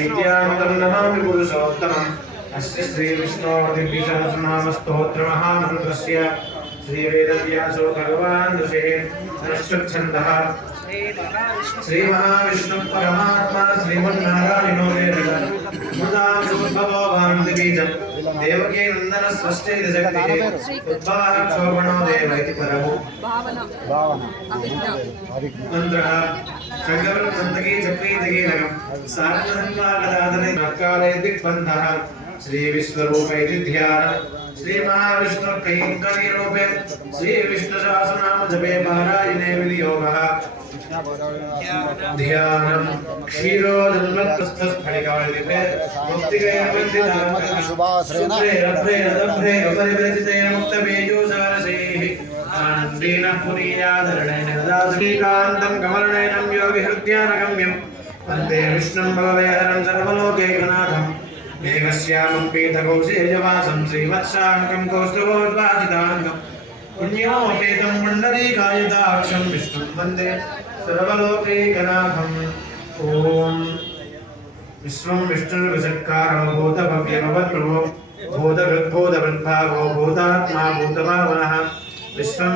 दैत्यामतं नमामि पुरुषोत्तमम् अस्य श्रीविष्णोः दिव्यसहस्रनामस्तोत्रमहामन्त्रस्य श्रीवेदव्यासो भगवान् ऋषिः नश्चच्छन्दः श्रीमहाविष्णुः परमात्मा श्रीमन्नारायणो वेदः मुदासुभवो भानुबीजम् देवकी नन्दनस्वस्ते जगतिः उद्भवः क्षोभणो देव इति परमो मन्त्रः शङ्करनन्दकी चक्रीतकी नगम् सारङ्गधन्वागदाधने नक्काले दिग्बन्धः श्रीविश्वरूप इति ध्यानम् श्रीमहाविष्णुर्कैङ्कर्यरूपे श्रीविष्णुसहस्रनाम जपे पारायणे विनियोगः ध्यानम् क्षीरोदन्मत्तस्थस्फटिकावलिपे मुक्तिकैर्वन्दिताभ्रेरभ्रेरदभ्रेरपरिवर्तितेन मुक्तबीजोसारसेः आनन्देन पुरीयादरणेन दासरीकान्तं कमलनयनं योगिहृद्यानगम्यं वन्दे विष्णुं भवभयहरं सर्वलोकैकनाथम् मेघश्यामं पीतकौशेयवासं श्रीवत्साङ्कं कौस्तुभोद्भासिताङ्गं पुण्योपेतं पुण्डरीकायताक्षं विष्णुं वन्दे सर्वलोकैकनाथम् ॐ विश्वं विष्णुर्विषत्कारो भूतभव्यमवद्भ्रुवो भूतभृद्भावो भूतात्मा भूतभावनः विश्वं